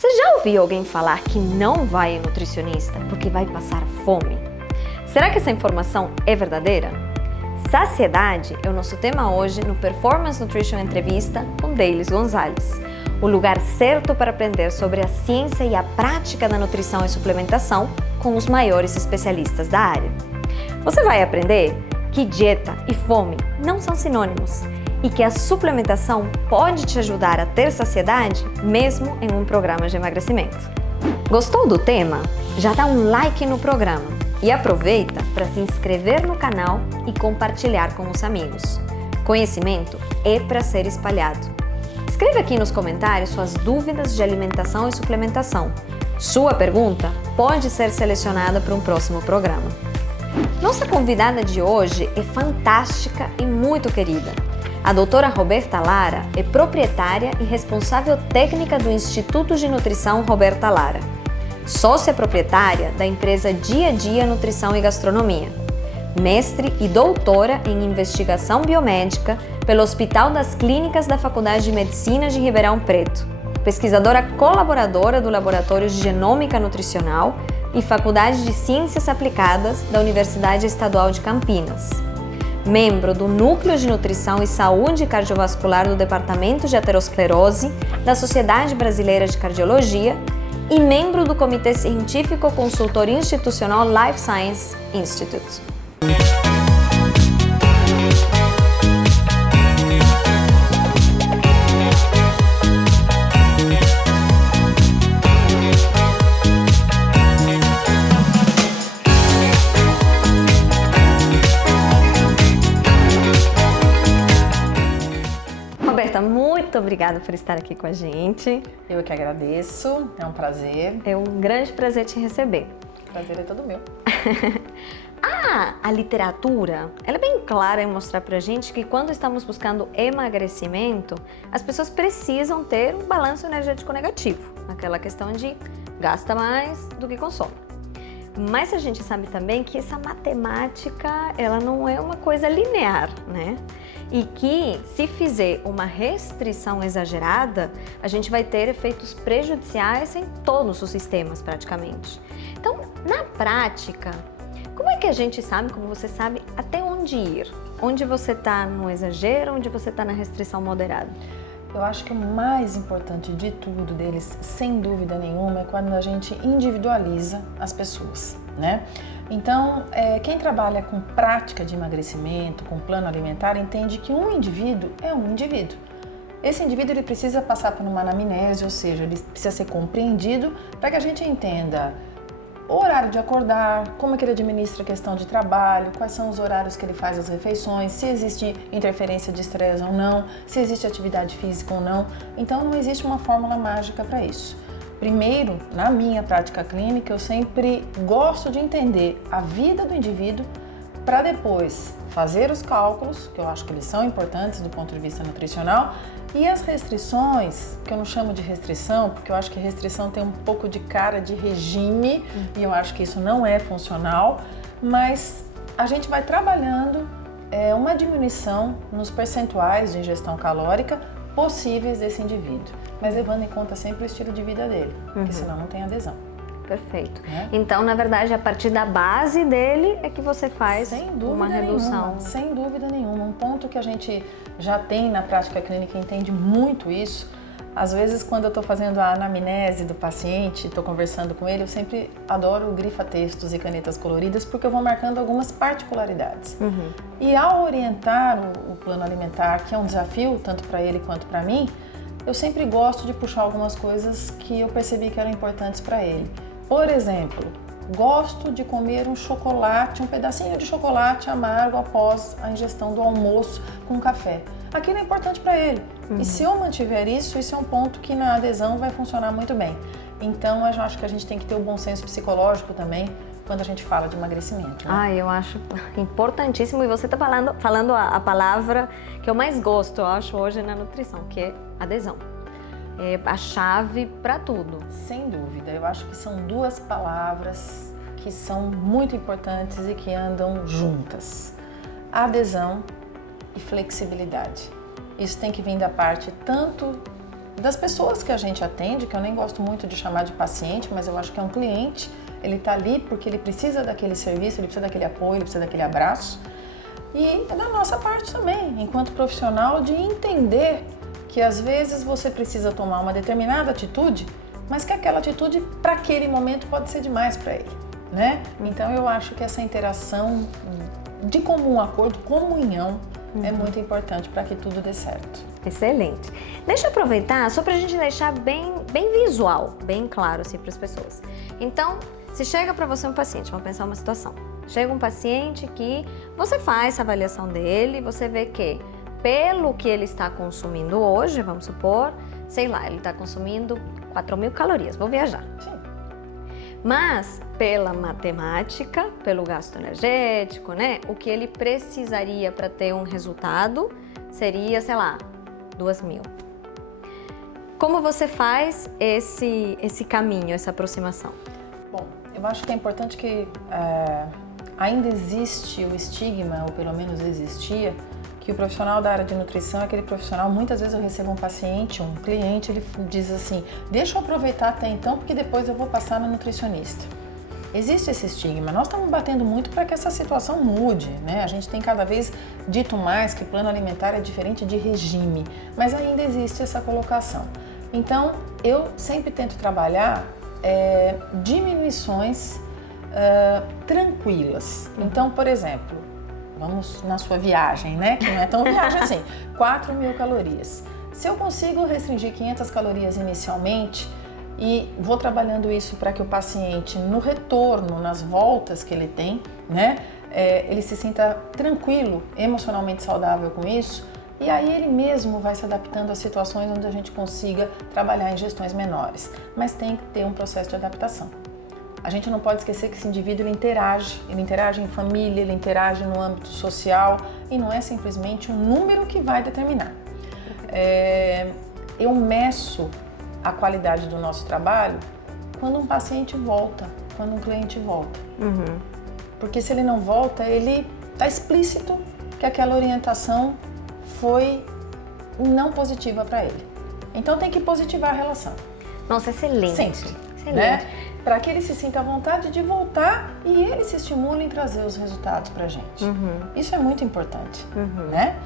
Você já ouviu alguém falar que não vai em nutricionista porque vai passar fome? Será que essa informação é verdadeira? Saciedade é o nosso tema hoje no Performance Nutrition Entrevista com Deilis Gonzalez, o lugar certo para aprender sobre a ciência e a prática da nutrição e suplementação com os maiores especialistas da área. Você vai aprender que dieta e fome não são sinônimos e que a suplementação pode te ajudar a ter saciedade mesmo em um programa de emagrecimento. Gostou do tema? Já dá um like no programa e aproveita para se inscrever no canal e compartilhar com os amigos. Conhecimento é para ser espalhado. Escreva aqui nos comentários suas dúvidas de alimentação e suplementação. Sua pergunta pode ser selecionada para um próximo programa. Nossa convidada de hoje é fantástica e muito querida. A doutora Roberta Lara é proprietária e responsável técnica do Instituto de Nutrição Roberta Lara, sócia proprietária da empresa Dia a Dia Nutrição e Gastronomia, mestre e doutora em investigação biomédica pelo Hospital das Clínicas da Faculdade de Medicina de Ribeirão Preto, pesquisadora colaboradora do Laboratório de Genômica Nutricional e Faculdade de Ciências Aplicadas da Universidade Estadual de Campinas, membro do Núcleo de Nutrição e Saúde Cardiovascular do Departamento de Aterosclerose da Sociedade Brasileira de Cardiologia e membro do Comitê Científico Consultor Institucional Life Science Institute. Muito obrigada por estar aqui com a gente. Eu que agradeço, é um prazer. É um grande prazer te receber. O prazer é todo meu. A literatura, ela é bem clara em mostrar pra gente que quando estamos buscando emagrecimento, as pessoas precisam ter um balanço energético negativo. Aquela questão de gasta mais do que consome. Mas a gente sabe também que essa matemática, ela não é uma coisa linear, né? E que se fizer uma restrição exagerada, a gente vai ter efeitos prejudiciais em todos os sistemas praticamente. Então, na prática, como é que a gente sabe, como você sabe, até onde ir? Onde você está no exagero, onde você está na restrição moderada? Eu acho que o mais importante de tudo deles, sem dúvida nenhuma, é quando a gente individualiza as pessoas, né? Então, quem trabalha com prática de emagrecimento, com plano alimentar, entende que um indivíduo é um indivíduo. Esse indivíduo ele precisa passar por uma anamnese, ou seja, ele precisa ser compreendido para que a gente entenda o horário de acordar, como é que ele administra a questão de trabalho, quais são os horários que ele faz as refeições, se existe interferência de estresse ou não, se existe atividade física ou não. Então, não existe uma fórmula mágica para isso. Primeiro, na minha prática clínica, eu sempre gosto de entender a vida do indivíduo para depois fazer os cálculos, que eu acho que eles são importantes do ponto de vista nutricional, e as restrições, que eu não chamo de restrição, porque eu acho que restrição tem um pouco de cara de regime, e eu acho que isso não é funcional, mas a gente vai trabalhando uma diminuição nos percentuais de ingestão calórica possíveis desse indivíduo, mas levando em conta sempre o estilo de vida dele, porque senão não tem adesão. Perfeito. Então, na verdade, a partir da base dele é que você faz uma redução. Sem dúvida nenhuma. Um ponto que a gente já tem na prática clínica e entende muito isso, às vezes quando eu estou fazendo a anamnese do paciente, estou conversando com ele, eu sempre adoro grifa-textos e canetas coloridas porque eu vou marcando algumas particularidades. E ao orientar o plano alimentar, que é um desafio tanto para ele quanto para mim, eu sempre gosto de puxar algumas coisas que eu percebi que eram importantes para ele. Por exemplo, gosto de comer um chocolate, um pedacinho de chocolate amargo após a ingestão do almoço com café. Aquilo é importante para ele. E se eu mantiver isso, esse é um ponto que na adesão vai funcionar muito bem. Então, eu acho que a gente tem que ter o bom senso psicológico também quando a gente fala de emagrecimento, né? Eu acho importantíssimo. E você está falando a palavra que eu mais gosto, eu acho, hoje na nutrição, que é adesão. É a chave para tudo. Sem dúvida, eu acho que são duas palavras que são muito importantes e que andam juntas. Adesão e flexibilidade. Isso tem que vir da parte tanto das pessoas que a gente atende, que eu nem gosto muito de chamar de paciente, mas eu acho que é um cliente, ele está ali porque ele precisa daquele serviço, ele precisa daquele apoio, ele precisa daquele abraço. E da nossa parte também, enquanto profissional, de entender que às vezes você precisa tomar uma determinada atitude, mas que aquela atitude para aquele momento pode ser demais para ele, né? Então eu acho que essa interação de comum acordo, comunhão, é muito importante para que tudo dê certo. Excelente. Deixa eu aproveitar só para a gente deixar bem visual, bem claro assim para as pessoas. Então, se chega para você um paciente, vamos pensar uma situação. Chega um paciente que você faz a avaliação dele, você vê que pelo que ele está consumindo hoje, vamos supor, sei lá, ele está consumindo 4.000 calorias, vou viajar. Sim. Mas pela matemática, pelo gasto energético, né, o que ele precisaria para ter um resultado seria, sei lá, 2.000. Como você faz esse caminho, essa aproximação? Bom, eu acho que é importante que ainda existe o estigma, ou pelo menos existia, que o profissional da área de nutrição é aquele profissional, muitas vezes eu recebo um paciente, um cliente, ele diz assim, deixa eu aproveitar até então, porque depois eu vou passar no nutricionista. Existe esse estigma, nós estamos batendo muito para que essa situação mude, né? A gente tem cada vez dito mais que plano alimentar é diferente de regime, mas ainda existe essa colocação. Então, eu sempre tento trabalhar diminuições tranquilas. Então, por exemplo, vamos na sua viagem, né? Que não é tão viagem assim, 4.000 calorias. Se eu consigo restringir 500 calorias inicialmente e vou trabalhando isso para que o paciente, no retorno, nas voltas que ele tem, né? Ele se sinta tranquilo, emocionalmente saudável com isso, e aí ele mesmo vai se adaptando a situações onde a gente consiga trabalhar em ingestões menores. Mas tem que ter um processo de adaptação. A gente não pode esquecer que esse indivíduo ele interage em família, ele interage no âmbito social e não é simplesmente um número que vai determinar. Eu meço a qualidade do nosso trabalho quando um paciente volta, quando um cliente volta. Porque se ele não volta, ele está explícito que aquela orientação foi não positiva para ele. Então tem que positivar a relação. Nossa, excelente. Sempre, excelente. Né? Para que ele se sinta à vontade de voltar e ele se estimule em trazer os resultados para a gente. Isso é muito importante, né?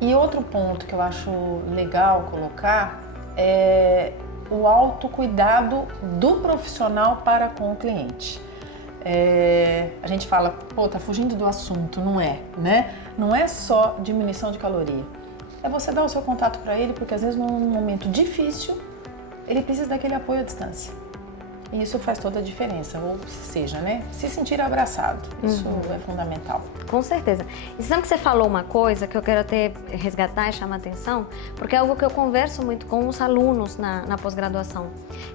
E outro ponto que eu acho legal colocar é o autocuidado do profissional para com o cliente. A gente fala, pô, tá fugindo do assunto, não é, né? Não é só diminuição de caloria. É você dar o seu contato para ele, porque às vezes num momento difícil, ele precisa daquele apoio à distância. E isso faz toda a diferença, ou seja, né? Se sentir abraçado, isso é fundamental. Com certeza. E sabe que você falou uma coisa que eu quero até resgatar e chamar a atenção, porque é algo que eu converso muito com os alunos na pós-graduação,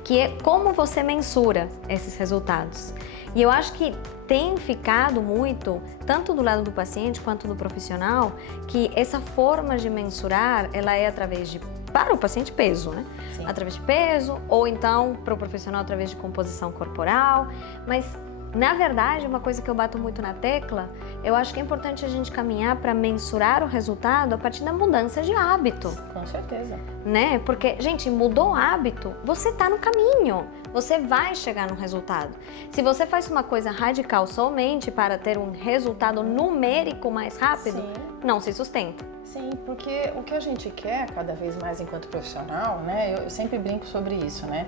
que é como você mensura esses resultados. E eu acho que tem ficado muito, tanto do lado do paciente quanto do profissional, que essa forma de mensurar, ela é através de, para o paciente, peso, né? Sim. Através de peso, ou então para o profissional através de composição corporal, mas na verdade, uma coisa que eu bato muito na tecla, eu acho que é importante a gente caminhar para mensurar o resultado a partir da mudança de hábito. Com certeza. Né? Porque, gente, mudou o hábito, você tá no caminho, você vai chegar no resultado. Se você faz uma coisa radical somente para ter um resultado numérico mais rápido, Sim. não se sustenta. Sim, porque o que a gente quer cada vez mais enquanto profissional, né? Eu sempre brinco sobre isso, né?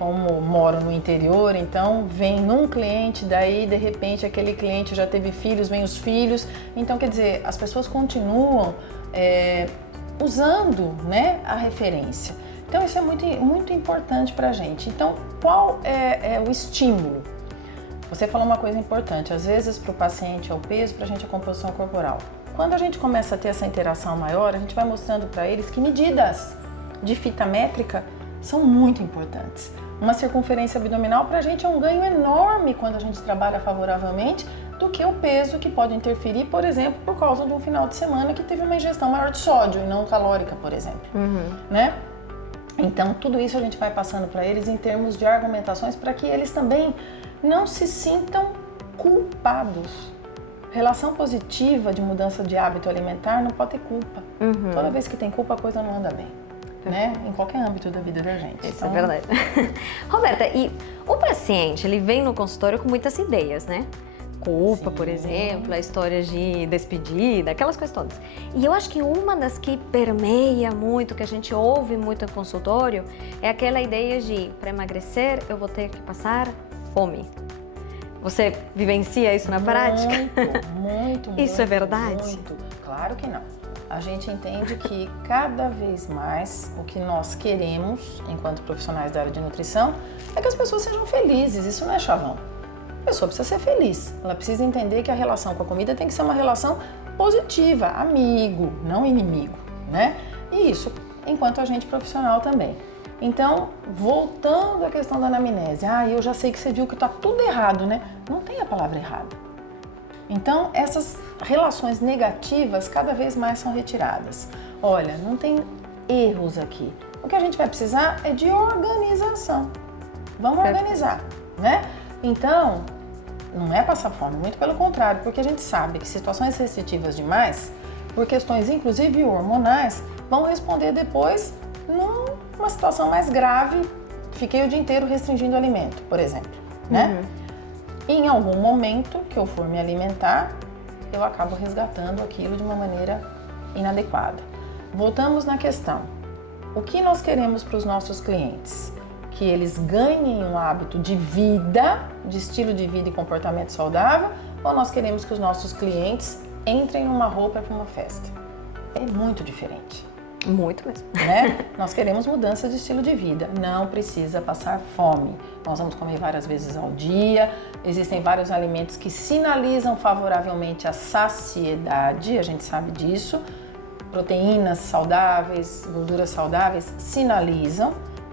Como moro no interior, então vem um cliente, daí de repente aquele cliente já teve filhos, vem os filhos. Então, quer dizer, as pessoas continuam usando, né, a referência. Então, isso é muito, muito importante pra gente. Então, qual é o estímulo? Você falou uma coisa importante, às vezes para o paciente é o peso, pra gente é a composição corporal. Quando a gente começa a ter essa interação maior, a gente vai mostrando para eles que medidas de fita métrica são muito importantes. Uma circunferência abdominal para a gente é um ganho enorme quando a gente trabalha favoravelmente do que o peso que pode interferir, por exemplo, por causa de um final de semana que teve uma ingestão maior de sódio e não calórica, por exemplo, né? Então, tudo isso a gente vai passando para eles em termos de argumentações para que eles também não se sintam culpados. Relação positiva de mudança de hábito alimentar não pode ter culpa. Toda vez que tem culpa, a coisa não anda bem. né? Em qualquer âmbito da vida da gente. Isso é verdade. Roberta, e o paciente, ele vem no consultório com muitas ideias, né? Culpa, Sim. por exemplo, a história de despedida, aquelas coisas todas. E eu acho que uma das que permeia muito, que a gente ouve muito no consultório, é aquela ideia de, para emagrecer, eu vou ter que passar fome. Você vivencia isso na prática? Muito. Isso é verdade? Muito. Claro que não. A gente entende que cada vez mais o que nós queremos, enquanto profissionais da área de nutrição, é que as pessoas sejam felizes. Isso não é chavão. A pessoa precisa ser feliz. Ela precisa entender que a relação com a comida tem que ser uma relação positiva, amigo, não inimigo, né? E isso enquanto agente profissional também. Então, voltando à questão da anamnese, eu já sei que você viu que está tudo errado, né? Não tem a palavra errada. Então, essas relações negativas cada vez mais são retiradas. Olha, não tem erros aqui. O que a gente vai precisar é de organização. Vamos organizar, né? Então, não é passar fome, muito pelo contrário, porque a gente sabe que situações restritivas demais, por questões inclusive hormonais, vão responder depois numa situação mais grave. Fiquei o dia inteiro restringindo o alimento, por exemplo, né? E em algum momento que eu for me alimentar, eu acabo resgatando aquilo de uma maneira inadequada. Voltamos na questão. O que nós queremos para os nossos clientes? Que eles ganhem um hábito de vida, de estilo de vida e comportamento saudável, ou nós queremos que os nossos clientes entrem numa roupa para uma festa? É muito diferente. Muito mesmo. Né? Nós queremos mudança de estilo de vida, não precisa passar fome. Nós vamos comer várias vezes ao dia, existem vários alimentos que sinalizam favoravelmente a saciedade, a gente sabe disso. Proteínas saudáveis, gorduras saudáveis sinalizam.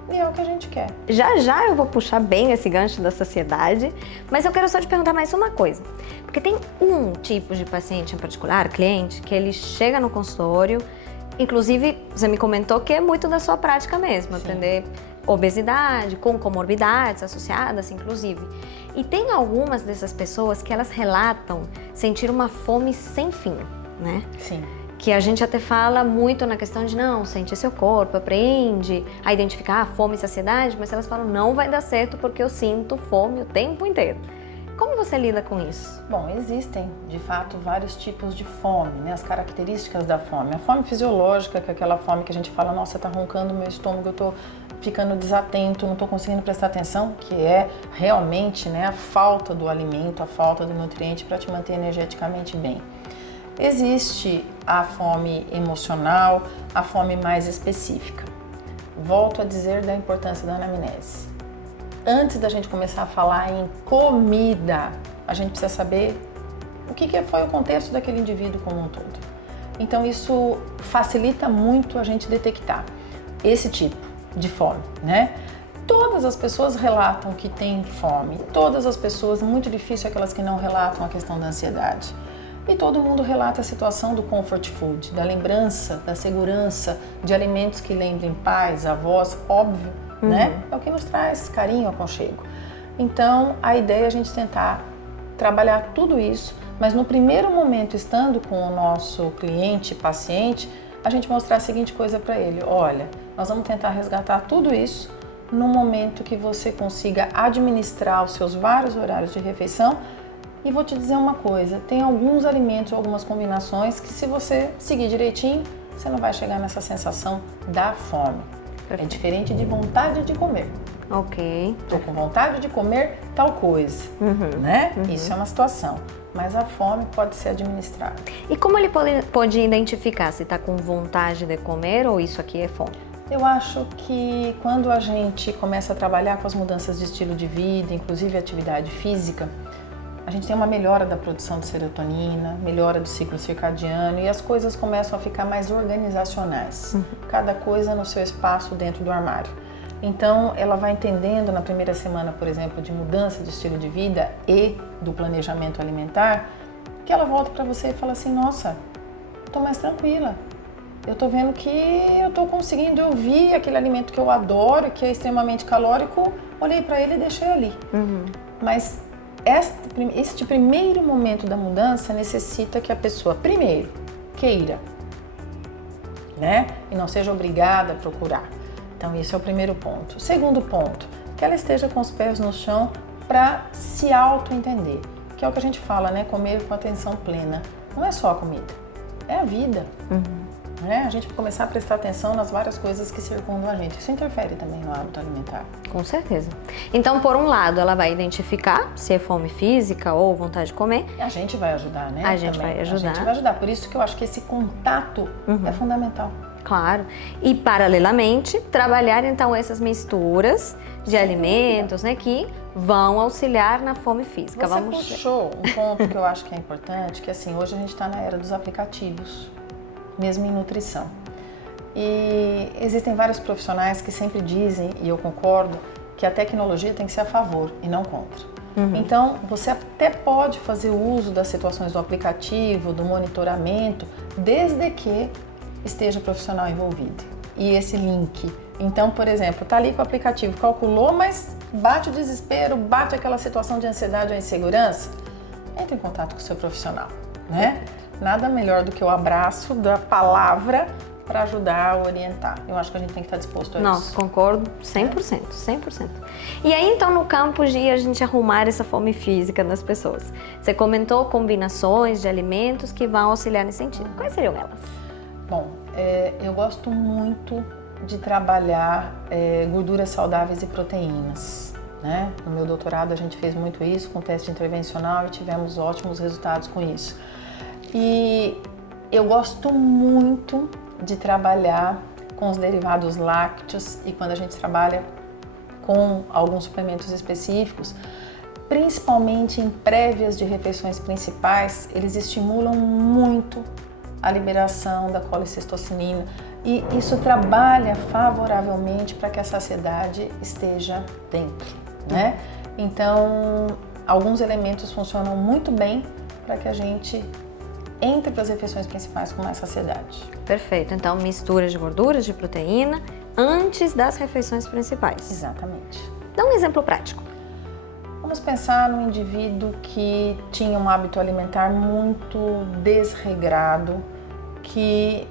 E é o que a gente quer. Já eu vou puxar bem esse gancho da saciedade, mas eu quero só te perguntar mais uma coisa. Porque tem um tipo de paciente em particular, cliente, que ele chega no consultório, inclusive você me comentou que é muito da sua prática mesmo, Sim. atender obesidade, com comorbidades associadas, inclusive. E tem algumas dessas pessoas que elas relatam sentir uma fome sem fim, né? Sim. Que a gente até fala muito na questão de não, sente seu corpo, aprende a identificar a fome e saciedade, mas elas falam não vai dar certo porque eu sinto fome o tempo inteiro. Como você lida com isso? Bom, existem de fato vários tipos de fome, né? As características da fome. A fome fisiológica, que é aquela fome que a gente fala, nossa, tá roncando meu estômago, eu tô ficando desatento, não tô conseguindo prestar atenção, que é realmente, né, a falta do alimento, a falta do nutriente para te manter energeticamente bem. Existe a fome emocional, a fome mais específica. Volto a dizer da importância da anamnese. Antes da gente começar a falar em comida, a gente precisa saber o que foi o contexto daquele indivíduo como um todo. Então isso facilita muito a gente detectar esse tipo de fome, né? Todas as pessoas relatam que têm fome, todas as pessoas, muito difícil aquelas que não relatam a questão da ansiedade. E todo mundo relata a situação do comfort food, da lembrança, da segurança, de alimentos que lembrem pais, avós, óbvio, né? É o que nos traz carinho, aconchego. Então, a ideia é a gente tentar trabalhar tudo isso, mas no primeiro momento, estando com o nosso cliente, paciente, a gente mostrar a seguinte coisa para ele: olha, nós vamos tentar resgatar tudo isso no momento que você consiga administrar os seus vários horários de refeição. E vou te dizer uma coisa, tem alguns alimentos, algumas combinações que se você seguir direitinho, você não vai chegar nessa sensação da fome. Perfeito. É diferente de vontade de comer. Ok. Tô com vontade de comer tal coisa, né? Isso é uma situação, mas a fome pode ser administrada. E como ele pode identificar se está com vontade de comer ou isso aqui é fome? Eu acho que quando a gente começa a trabalhar com as mudanças de estilo de vida, inclusive atividade física, a gente tem uma melhora da produção de serotonina, melhora do ciclo circadiano e as coisas começam a ficar mais organizacionais. Cada coisa no seu espaço dentro do armário. Então, ela vai entendendo na primeira semana, por exemplo, de mudança de estilo de vida e do planejamento alimentar, que ela volta para você e fala assim: nossa, eu tô mais tranquila. Eu tô vendo que eu tô conseguindo, eu vi aquele alimento que eu adoro, que é extremamente calórico, olhei para ele e deixei ali. Mas este primeiro momento da mudança necessita que a pessoa, primeiro, queira. né? E não seja obrigada a procurar. Então, esse é o primeiro ponto. Segundo ponto, que ela esteja com os pés no chão para se auto-entender, que é o que a gente fala, né? Comer com atenção plena. Não é só a comida, é a vida. Né? A gente começar a prestar atenção nas várias coisas que circundam a gente. Isso interfere também no hábito alimentar. Com certeza. Então, por um lado, ela vai identificar se é fome física ou vontade de comer. A gente vai ajudar, né? A gente vai ajudar. A gente vai ajudar. Por isso que eu acho que esse contato é fundamental. Claro. E, paralelamente, trabalhar, então, essas misturas de alimentos, né, que vão auxiliar na fome física. Você puxou um ponto que eu acho que é importante, que assim, hoje a gente está na era dos aplicativos, mesmo em nutrição. E existem vários profissionais que sempre dizem, e eu concordo, que a tecnologia tem que ser a favor e não contra. Então, você até pode fazer uso das situações do aplicativo, do monitoramento, desde que esteja profissional envolvido. E esse link. Então, por exemplo, tá ali com o aplicativo, calculou, mas bate o desespero, bate aquela situação de ansiedade ou insegurança, entre em contato com o seu profissional, né? Nada melhor do que o abraço da palavra para ajudar a orientar. Eu acho que a gente tem que estar disposto a isso. Nossa, concordo 100%, 100%. E aí, então, no campo de a gente arrumar essa fome física nas pessoas, você comentou combinações de alimentos que vão auxiliar nesse sentido. Quais seriam elas? Bom, eu gosto muito de trabalhar gorduras saudáveis e proteínas, né? No meu doutorado a gente fez muito isso com teste intervencional e tivemos ótimos resultados com isso. E eu gosto muito de trabalhar com os derivados lácteos e quando a gente trabalha com alguns suplementos específicos, principalmente em prévias de refeições principais, eles estimulam muito a liberação da colicistocinina e isso trabalha favoravelmente para que a saciedade esteja dentro, né? Então, alguns elementos funcionam muito bem para que a gente entre para as refeições principais com mais saciedade. Perfeito. Então, mistura de gorduras, de proteína, antes das refeições principais. Exatamente. Dá um exemplo prático. Vamos pensar num indivíduo que tinha um hábito alimentar muito desregrado, que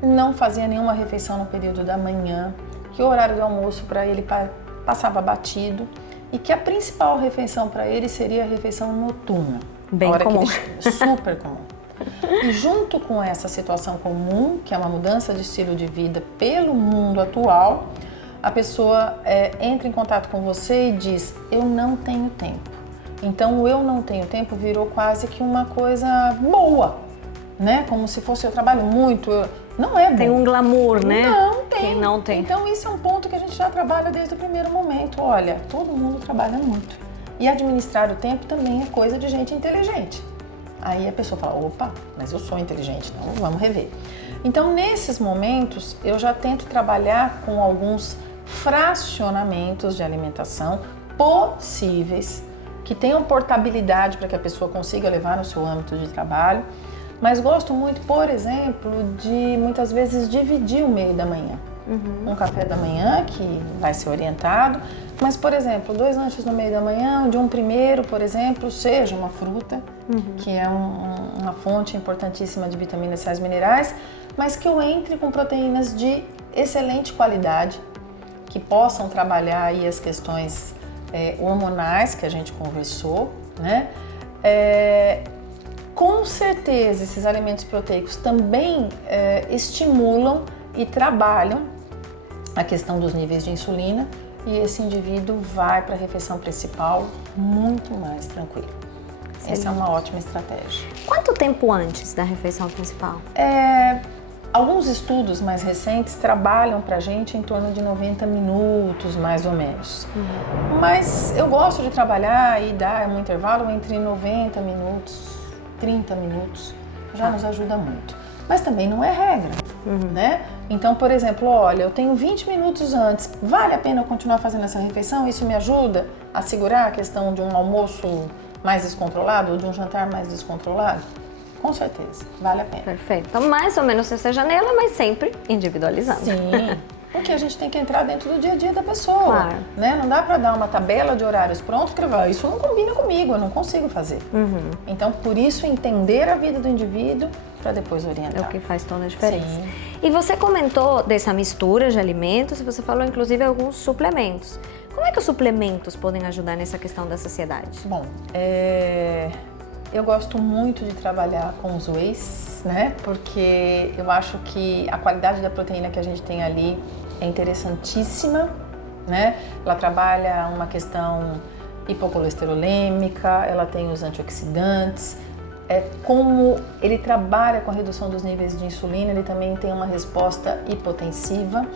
não fazia nenhuma refeição no período da manhã, que o horário do almoço para ele passava batido e que a principal refeição para ele seria a refeição noturna. Bem comum. Super comum. E junto com essa situação comum, que é uma mudança de estilo de vida pelo mundo atual, a pessoa entra em contato com você e diz, eu não tenho tempo. Então, o eu não tenho tempo virou quase que uma coisa boa, né? Como se fosse eu trabalho muito, não é bom. Tem um glamour, né? Não tem. Quem não tem. Então, isso é um ponto que a gente já trabalha desde o primeiro momento. Olha, todo mundo trabalha muito. E administrar o tempo também é coisa de gente inteligente. Aí a pessoa fala, opa, mas eu sou inteligente, então vamos rever. Então, nesses momentos, eu já tento trabalhar com alguns fracionamentos de alimentação possíveis, que tenham portabilidade para que a pessoa consiga levar no seu âmbito de trabalho. Mas gosto muito, por exemplo, de muitas vezes dividir o meio da manhã. Um café da manhã que vai ser orientado, mas, por exemplo, 2 lanches no meio da manhã, de um primeiro, por exemplo, seja uma fruta, que é uma fonte importantíssima de vitaminas e sais minerais, mas que eu entre com proteínas de excelente qualidade, que possam trabalhar aí as questões hormonais que a gente conversou, né? Com certeza, esses alimentos proteicos também estimulam e trabalham a questão dos níveis de insulina e esse indivíduo vai para a refeição principal muito mais tranquilo. Sim. Essa é uma ótima estratégia. Quanto tempo antes da refeição principal? Alguns estudos mais recentes trabalham para a gente em torno de 90 minutos, mais ou menos. Mas eu gosto de trabalhar e dar um intervalo entre 90 minutos, 30 minutos, já nos ajuda muito. Mas também não é regra, né? Então, por exemplo, olha, eu tenho 20 minutos antes, vale a pena eu continuar fazendo essa refeição? Isso me ajuda a segurar a questão de um almoço mais descontrolado ou de um jantar mais descontrolado? Com certeza, vale a pena. Perfeito. Então, mais ou menos essa janela, mas sempre individualizando. Sim, Porque a gente tem que entrar dentro do dia a dia da pessoa, Claro. né? Não dá para dar uma tabela de horários prontos que vai, isso não combina comigo, eu não consigo fazer. Então, por isso, entender a vida do indivíduo para depois É orientar. o que faz toda a diferença. Sim. E você comentou dessa mistura de alimentos e você falou inclusive alguns suplementos. Como é que os suplementos podem ajudar nessa questão da saciedade? Bom, eu gosto muito de trabalhar com os wheys, né? Porque eu acho que a qualidade da proteína que a gente tem ali é interessantíssima, né? Ela trabalha uma questão hipocolesterolêmica, ela tem os antioxidantes. Como ele trabalha com a redução dos níveis de insulina, ele também tem uma resposta hipotensiva.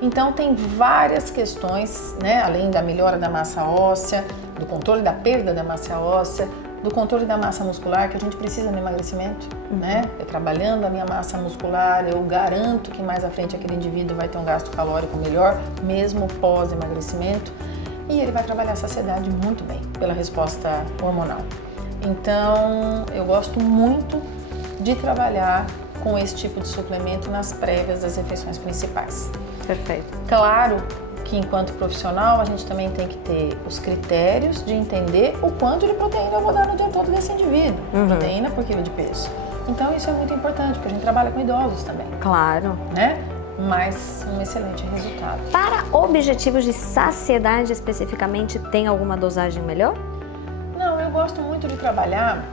Então tem várias questões, né? Além da melhora da massa óssea, do controle da perda da massa óssea, do controle da massa muscular, que a gente precisa no emagrecimento, né? Eu trabalhando a minha massa muscular, eu garanto que mais à frente aquele indivíduo vai ter um gasto calórico melhor, mesmo pós-emagrecimento, e ele vai trabalhar a saciedade muito bem, pela resposta hormonal. Então, eu gosto muito de trabalhar com esse tipo de suplemento nas prévias das refeições principais. Perfeito. Claro que enquanto profissional a gente também tem que ter os critérios de entender o quanto de proteína eu vou dar no dia todo desse indivíduo, proteína por quilo de peso. Então isso é muito importante, porque a gente trabalha com idosos também, Claro. né? Mas um excelente resultado. Para objetivos de saciedade especificamente, tem alguma dosagem melhor? Não, eu gosto muito de trabalhar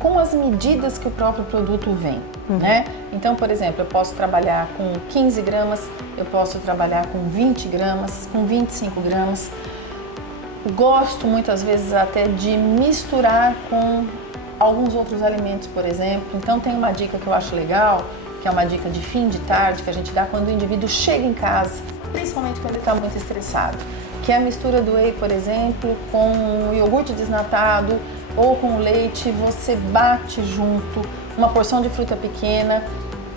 com as medidas que o próprio produto vem, né? Então, por exemplo, eu posso trabalhar com 15 gramas, eu posso trabalhar com 20 gramas, com 25 gramas. Gosto muitas vezes até de misturar com alguns outros alimentos, por exemplo. Então, tem uma dica que eu acho legal, que é uma dica de fim de tarde, que a gente dá quando o indivíduo chega em casa, principalmente quando ele está muito estressado, que é a mistura do whey, por exemplo, com iogurte desnatado ou com leite, você bate junto, uma porção de fruta pequena,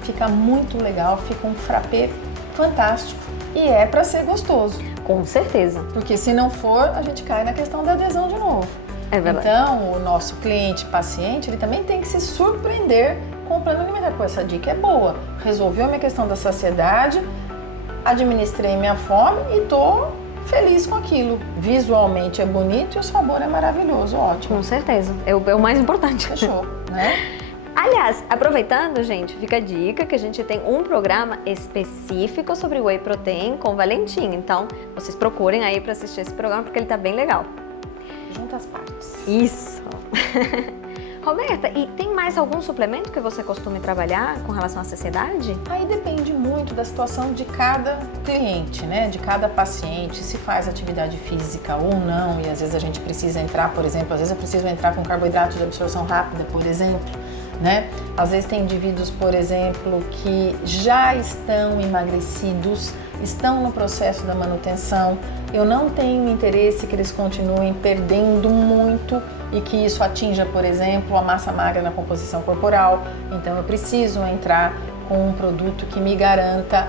fica muito legal, fica um frappé fantástico e é para ser gostoso. Com certeza. Porque se não for, a gente cai na questão da adesão de novo. É verdade. Então, o nosso cliente, paciente, ele também tem que se surpreender com o plano alimentar. Pô, essa dica é boa, resolveu a minha questão da saciedade, administrei minha fome e tô feliz com aquilo. Visualmente é bonito e o sabor é maravilhoso, ótimo. Com certeza. É o mais importante. Fechou, né? Aliás, aproveitando, gente, fica a dica que a gente tem um programa específico sobre Whey Protein com o Valentim. Então, vocês procurem aí para assistir esse programa porque ele tá bem legal. Junta as partes. Isso! Roberta, e tem mais algum suplemento que você costuma trabalhar com relação à saciedade? Aí depende muito da situação de cada cliente, né? De cada paciente, se faz atividade física ou não, e às vezes a gente precisa entrar, por exemplo, às vezes eu preciso entrar com carboidrato de absorção rápida, por exemplo, né? Às vezes tem indivíduos, por exemplo, que já estão emagrecidos, estão no processo da manutenção. Eu não tenho interesse que eles continuem perdendo muito e que isso atinja, por exemplo, a massa magra na composição corporal. Então eu preciso entrar com um produto que me garanta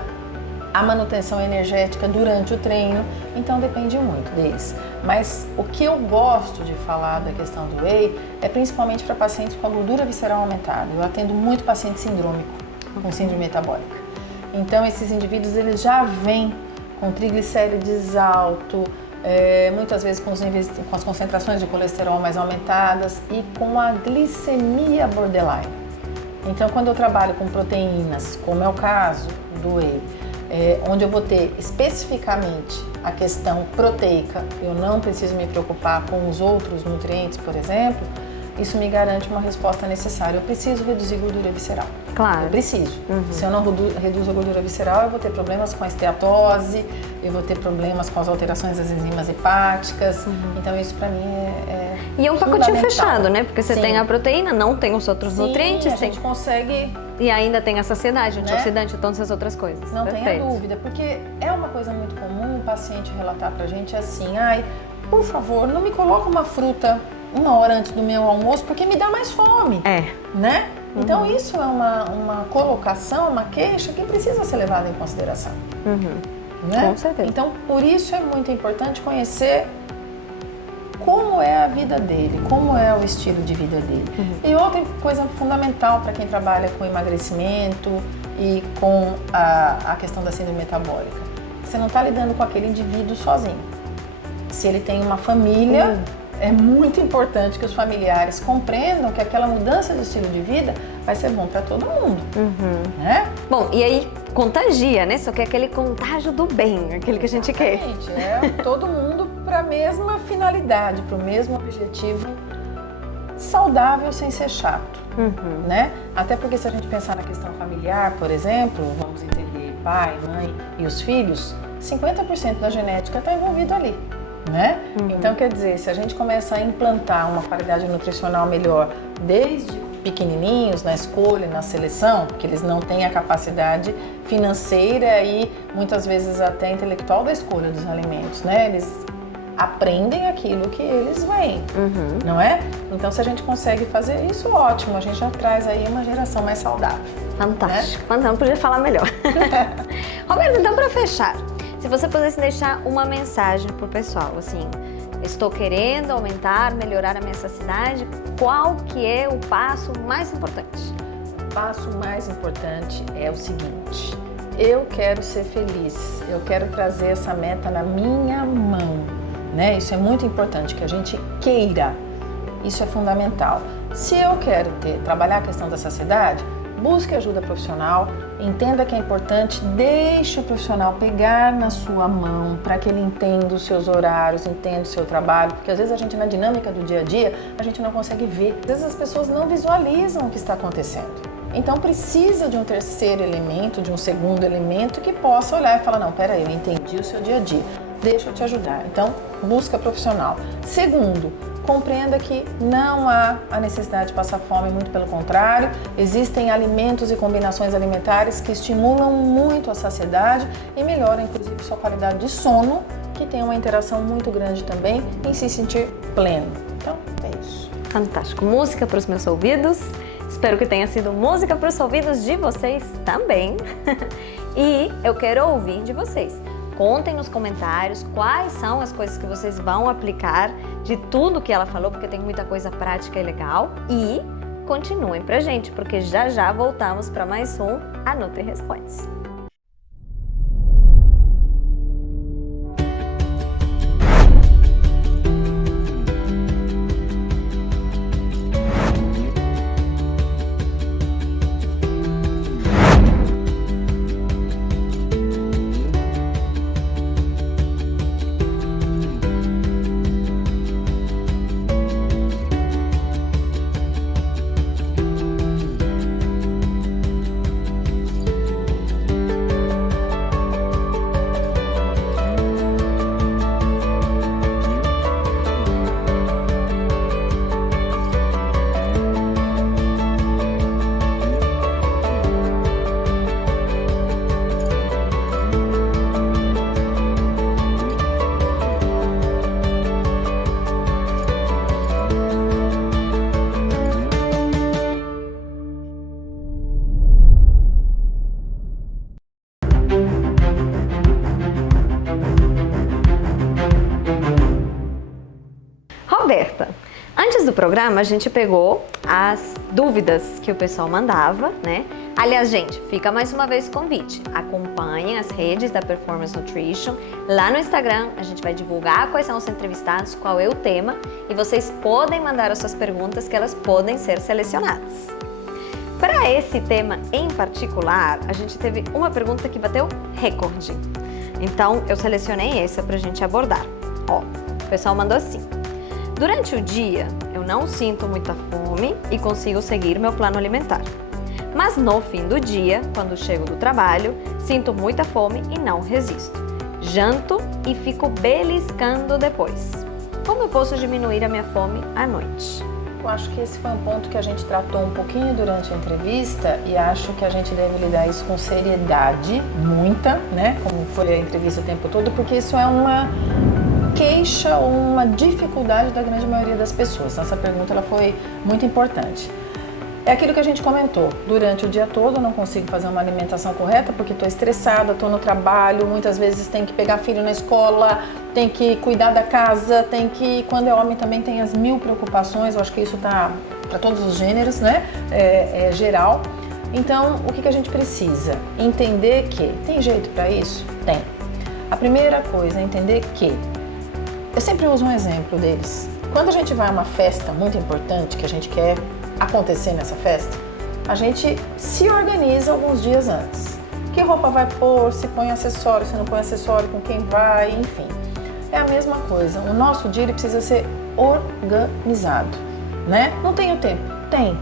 a manutenção energética durante o treino. Então depende muito deles. Mas o que eu gosto de falar da questão do whey é principalmente para pacientes com a gordura visceral aumentada. Eu atendo muito paciente sindrômico, com síndrome metabólica. Então esses indivíduos eles já vêm com triglicérides alto, muitas vezes com os níveis, com as concentrações de colesterol mais aumentadas e com a glicemia borderline. Então quando eu trabalho com proteínas, como é o caso do whey, onde eu vou ter especificamente a questão proteica, eu não preciso me preocupar com os outros nutrientes, por exemplo, isso me garante uma resposta necessária. Eu preciso reduzir gordura visceral. Claro. Eu preciso. Se eu não reduzo a gordura visceral, eu vou ter problemas com a esteatose, eu vou ter problemas com as alterações das enzimas hepáticas. Então isso para mim é E é um pacotinho fundamental. fechado, né? Porque você Sim. tem a proteína, não tem os outros Sim, nutrientes, a gente consegue, e ainda tem a saciedade, o Né? antioxidante e todas essas outras coisas. não tenha Perfeito. dúvida, porque é uma coisa muito comum o paciente relatar pra gente assim, ai, por favor, não me coloca uma fruta 1 hora antes do meu almoço, porque me dá mais fome, né? Então isso é uma colocação, uma queixa que precisa ser levada em consideração. Né? Com certeza. Então, por isso é muito importante conhecer como é a vida dele, como é o estilo de vida dele. E outra coisa fundamental para quem trabalha com emagrecimento e com a questão da síndrome metabólica? Você não está lidando com aquele indivíduo sozinho. Se ele tem uma família, é muito importante que os familiares compreendam que aquela mudança de estilo de vida vai ser bom para todo mundo, né? Bom, e aí contagia, né? Só que é aquele contágio do bem, aquele que a gente quer. É todo mundo para a mesma finalidade, para o mesmo objetivo saudável sem ser chato, né? Até porque se a gente pensar na questão familiar, por exemplo, vamos entender pai, mãe e os filhos, 50% da genética está envolvido ali, né? Então, quer dizer, se a gente começa a implantar uma qualidade nutricional melhor desde pequenininhos, na escolha, na seleção, porque eles não têm a capacidade financeira e muitas vezes até intelectual da escolha dos alimentos, né? Eles aprendem aquilo que eles veem, não é? Então, se a gente consegue fazer isso, ótimo, a gente já traz aí uma geração mais saudável. Fantástico, né? Não podia falar melhor. Roberta, então para fechar, se você pudesse deixar uma mensagem pro pessoal, assim, estou querendo aumentar, melhorar a minha saciedade, qual que é o passo mais importante? O passo mais importante é o seguinte: eu quero ser feliz, eu quero trazer essa meta na minha mão, né? Isso é muito importante, que a gente queira, isso é fundamental. Se eu quero trabalhar a questão da saciedade, busque ajuda profissional, entenda que é importante, deixe o profissional pegar na sua mão para que ele entenda os seus horários, entenda o seu trabalho, porque às vezes a gente na dinâmica do dia a dia, a gente não consegue ver. Às vezes as pessoas não visualizam o que está acontecendo. Então precisa de um terceiro elemento, de um segundo elemento que possa olhar e falar, não, peraí, eu entendi o seu dia a dia, deixa eu te ajudar. Então, busca profissional. Segundo, compreenda que não há a necessidade de passar fome, muito pelo contrário, existem alimentos e combinações alimentares que estimulam muito a saciedade e melhoram inclusive sua qualidade de sono, que tem uma interação muito grande também em se sentir pleno. Então, é isso. Fantástico. Música para os meus ouvidos. Espero que tenha sido música para os ouvidos de vocês também. E eu quero ouvir de vocês. Contem nos comentários quais são as coisas que vocês vão aplicar de tudo que ela falou, porque tem muita coisa prática e legal. E continuem pra gente, porque já já voltamos para mais um A Nutri Responde. Roberta, antes do programa a gente pegou as dúvidas que o pessoal mandava, né? Aliás, gente, fica mais uma vez o convite. Acompanhem as redes da Performance Nutrition. Lá no Instagram a gente vai divulgar quais são os entrevistados, qual é o tema e vocês podem mandar as suas perguntas que elas podem ser selecionadas. Para esse tema em particular, a gente teve uma pergunta que bateu recorde. Então eu selecionei essa para a gente abordar. Ó, o pessoal mandou assim: durante o dia, eu não sinto muita fome e consigo seguir meu plano alimentar. Mas no fim do dia, quando chego do trabalho, sinto muita fome e não resisto. Janto e fico beliscando depois. Como eu posso diminuir a minha fome à noite? Eu acho que esse foi um ponto que a gente tratou um pouquinho durante a entrevista e acho que a gente deve lidar isso com seriedade, muita, né? Como foi a entrevista o tempo todo, porque isso é uma queixa ou uma dificuldade da grande maioria das pessoas. Essa pergunta ela foi muito importante. É aquilo que a gente comentou, durante o dia todo eu não consigo fazer uma alimentação correta porque estou estressada, estou no trabalho, muitas vezes tem que pegar filho na escola, tem que cuidar da casa, quando é homem também tem as mil preocupações, eu acho que isso tá para todos os gêneros, né? É geral. Então, o que a gente precisa? Entender que tem jeito para isso? Tem. A primeira coisa é entender que eu sempre uso um exemplo deles. Quando a gente vai a uma festa muito importante que a gente quer acontecer nessa festa, a gente se organiza alguns dias antes. Que roupa vai pôr, se põe acessório, se não põe acessório, com quem vai, enfim. É a mesma coisa. O nosso dia ele precisa ser organizado, né? Não tenho tempo? Tem.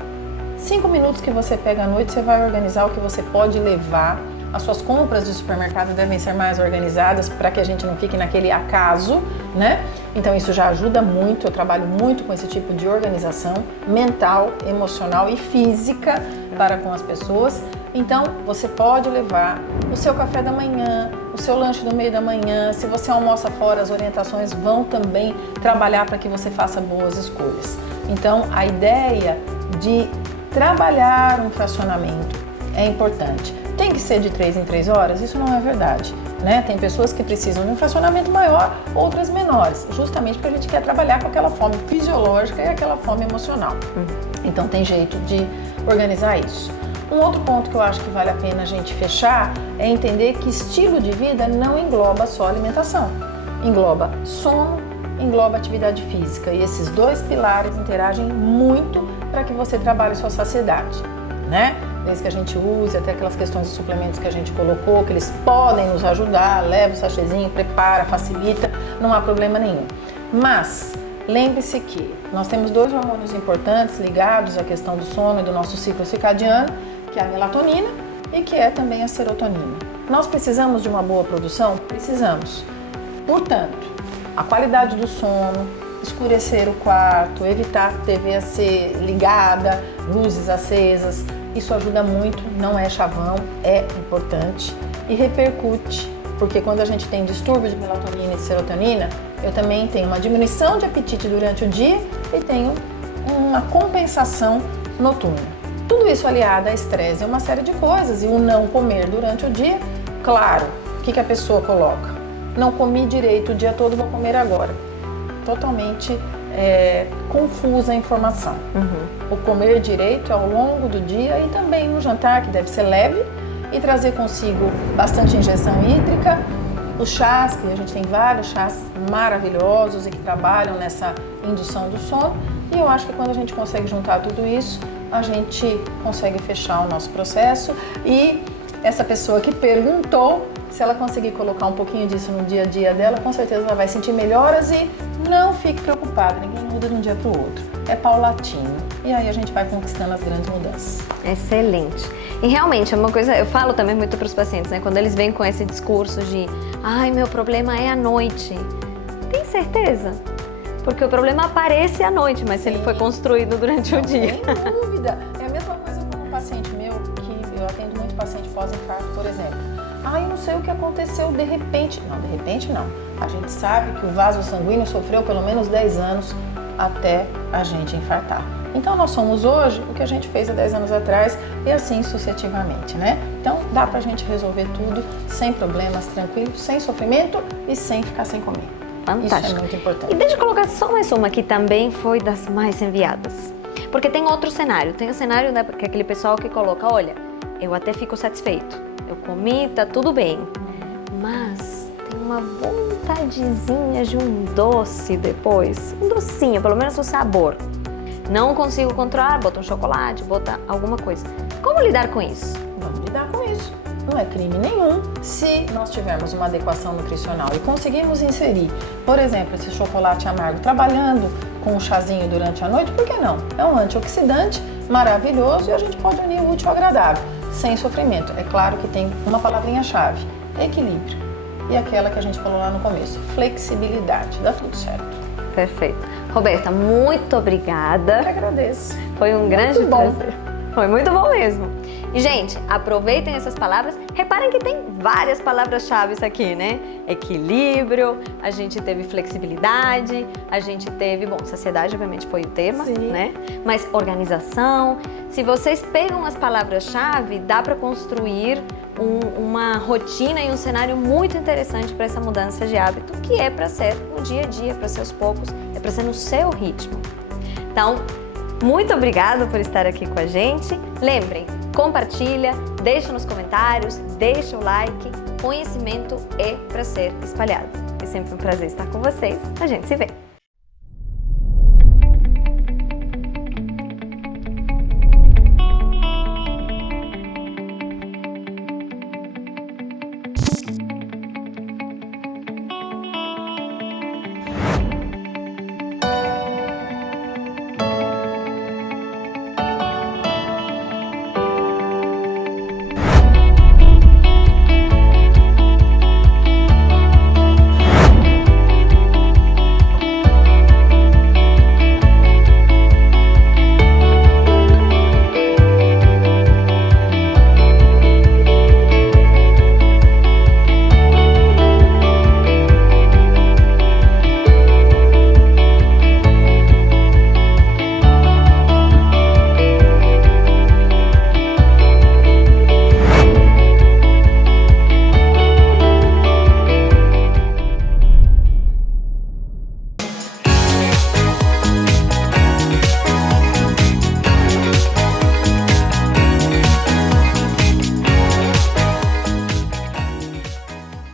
5 minutos que você pega à noite, você vai organizar o que você pode levar. As suas compras de supermercado devem ser mais organizadas para que a gente não fique naquele acaso, né? Então isso já ajuda muito, eu trabalho muito com esse tipo de organização mental, emocional e física para com as pessoas. Então você pode levar o seu café da manhã, o seu lanche do meio da manhã, se você almoça fora, as orientações vão também trabalhar para que você faça boas escolhas. Então a ideia de trabalhar um fracionamento é importante. Tem que ser de 3 em 3 horas? Isso não é verdade, né? Tem pessoas que precisam de um fracionamento maior, outras menores, justamente porque a gente quer trabalhar com aquela fome fisiológica e aquela fome emocional. Então tem jeito de organizar isso. Um outro ponto que eu acho que vale a pena a gente fechar é entender que estilo de vida não engloba só alimentação. Engloba sono, engloba atividade física. E esses dois pilares interagem muito para que você trabalhe sua saciedade, né? Desde que a gente use, até aquelas questões de suplementos que a gente colocou, que eles podem nos ajudar, leva o sachêzinho, prepara, facilita, não há problema nenhum. Mas lembre-se que nós temos 2 hormônios importantes ligados à questão do sono e do nosso ciclo circadiano, que é a melatonina e que é também a serotonina. Nós precisamos de uma boa produção? Precisamos. Portanto, a qualidade do sono, escurecer o quarto, evitar a TV a ser ligada, luzes acesas, isso ajuda muito, não é chavão, é importante e repercute, porque quando a gente tem distúrbio de melatonina e serotonina, eu também tenho uma diminuição de apetite durante o dia e tenho uma compensação noturna. Tudo isso aliado a estresse é uma série de coisas e o não comer durante o dia, claro, o que a pessoa coloca? Não comi direito o dia todo, vou comer agora. Totalmente confusa a informação. O comer direito ao longo do dia e também no jantar, que deve ser leve e trazer consigo bastante ingestão hídrica, os chás, que a gente tem vários chás maravilhosos e que trabalham nessa indução do sono, e eu acho que quando a gente consegue juntar tudo isso, a gente consegue fechar o nosso processo. E essa pessoa que perguntou, se ela conseguir colocar um pouquinho disso no dia a dia dela, com certeza ela vai sentir melhoras e não fique preocupada, ninguém muda de um dia para o outro. É paulatino e aí a gente vai conquistando as grandes mudanças. Excelente. E realmente é uma coisa, eu falo também muito para os pacientes, né? Quando eles vêm com esse discurso de ai, meu problema é à noite. Tem certeza? Porque o problema aparece à noite, mas se ele foi construído durante o dia. Sem dúvida. É a mesma coisa com um paciente meu, que eu atendo muito paciente pós-infarto, por exemplo. Eu não sei o que aconteceu de repente. Não, de repente não. A gente sabe que o vaso sanguíneo sofreu pelo menos 10 anos até a gente infartar. Então nós somos hoje o que a gente fez há 10 anos atrás e assim sucessivamente, né? Então dá pra gente resolver tudo sem problemas, tranquilo, sem sofrimento e sem ficar sem comer. Fantástico. Isso é muito importante. E deixa eu colocar só mais uma que também foi das mais enviadas. Porque tem outro cenário. Tem o cenário que é aquele pessoal que coloca, olha, eu até fico satisfeito. Eu comi, tá tudo bem. Mas tem uma vontadezinha de um doce depois. Um docinho, pelo menos o sabor. Não consigo controlar, bota um chocolate, bota alguma coisa. Como lidar com isso? Vamos lidar com isso. Não é crime nenhum se nós tivermos uma adequação nutricional e conseguirmos inserir, por exemplo, esse chocolate amargo trabalhando com um chazinho durante a noite, por que não? É um antioxidante maravilhoso e a gente pode unir o útil ao agradável, sem sofrimento. É claro que tem uma palavrinha-chave, equilíbrio. E aquela que a gente falou lá no começo, flexibilidade. Dá tudo certo. Perfeito. Roberta, muito obrigada. Eu que agradeço. Foi um grande Muito bom. prazer. Foi muito bom mesmo. E, gente, aproveitem essas palavras. Reparem que tem várias palavras-chave aqui, né? Equilíbrio, a gente teve flexibilidade, a gente teve, bom, saciedade obviamente foi o tema, Sim. né? Mas organização. Se vocês pegam as palavras-chave, dá para construir uma rotina e um cenário muito interessante para essa mudança de hábito, que é para ser no dia a dia, para ser aos poucos, é para ser no seu ritmo. Então, muito obrigada por estar aqui com a gente. Lembrem, Compartilha, deixa nos comentários, deixa o like. Conhecimento é para ser espalhado. É sempre um prazer estar com vocês. A gente se vê!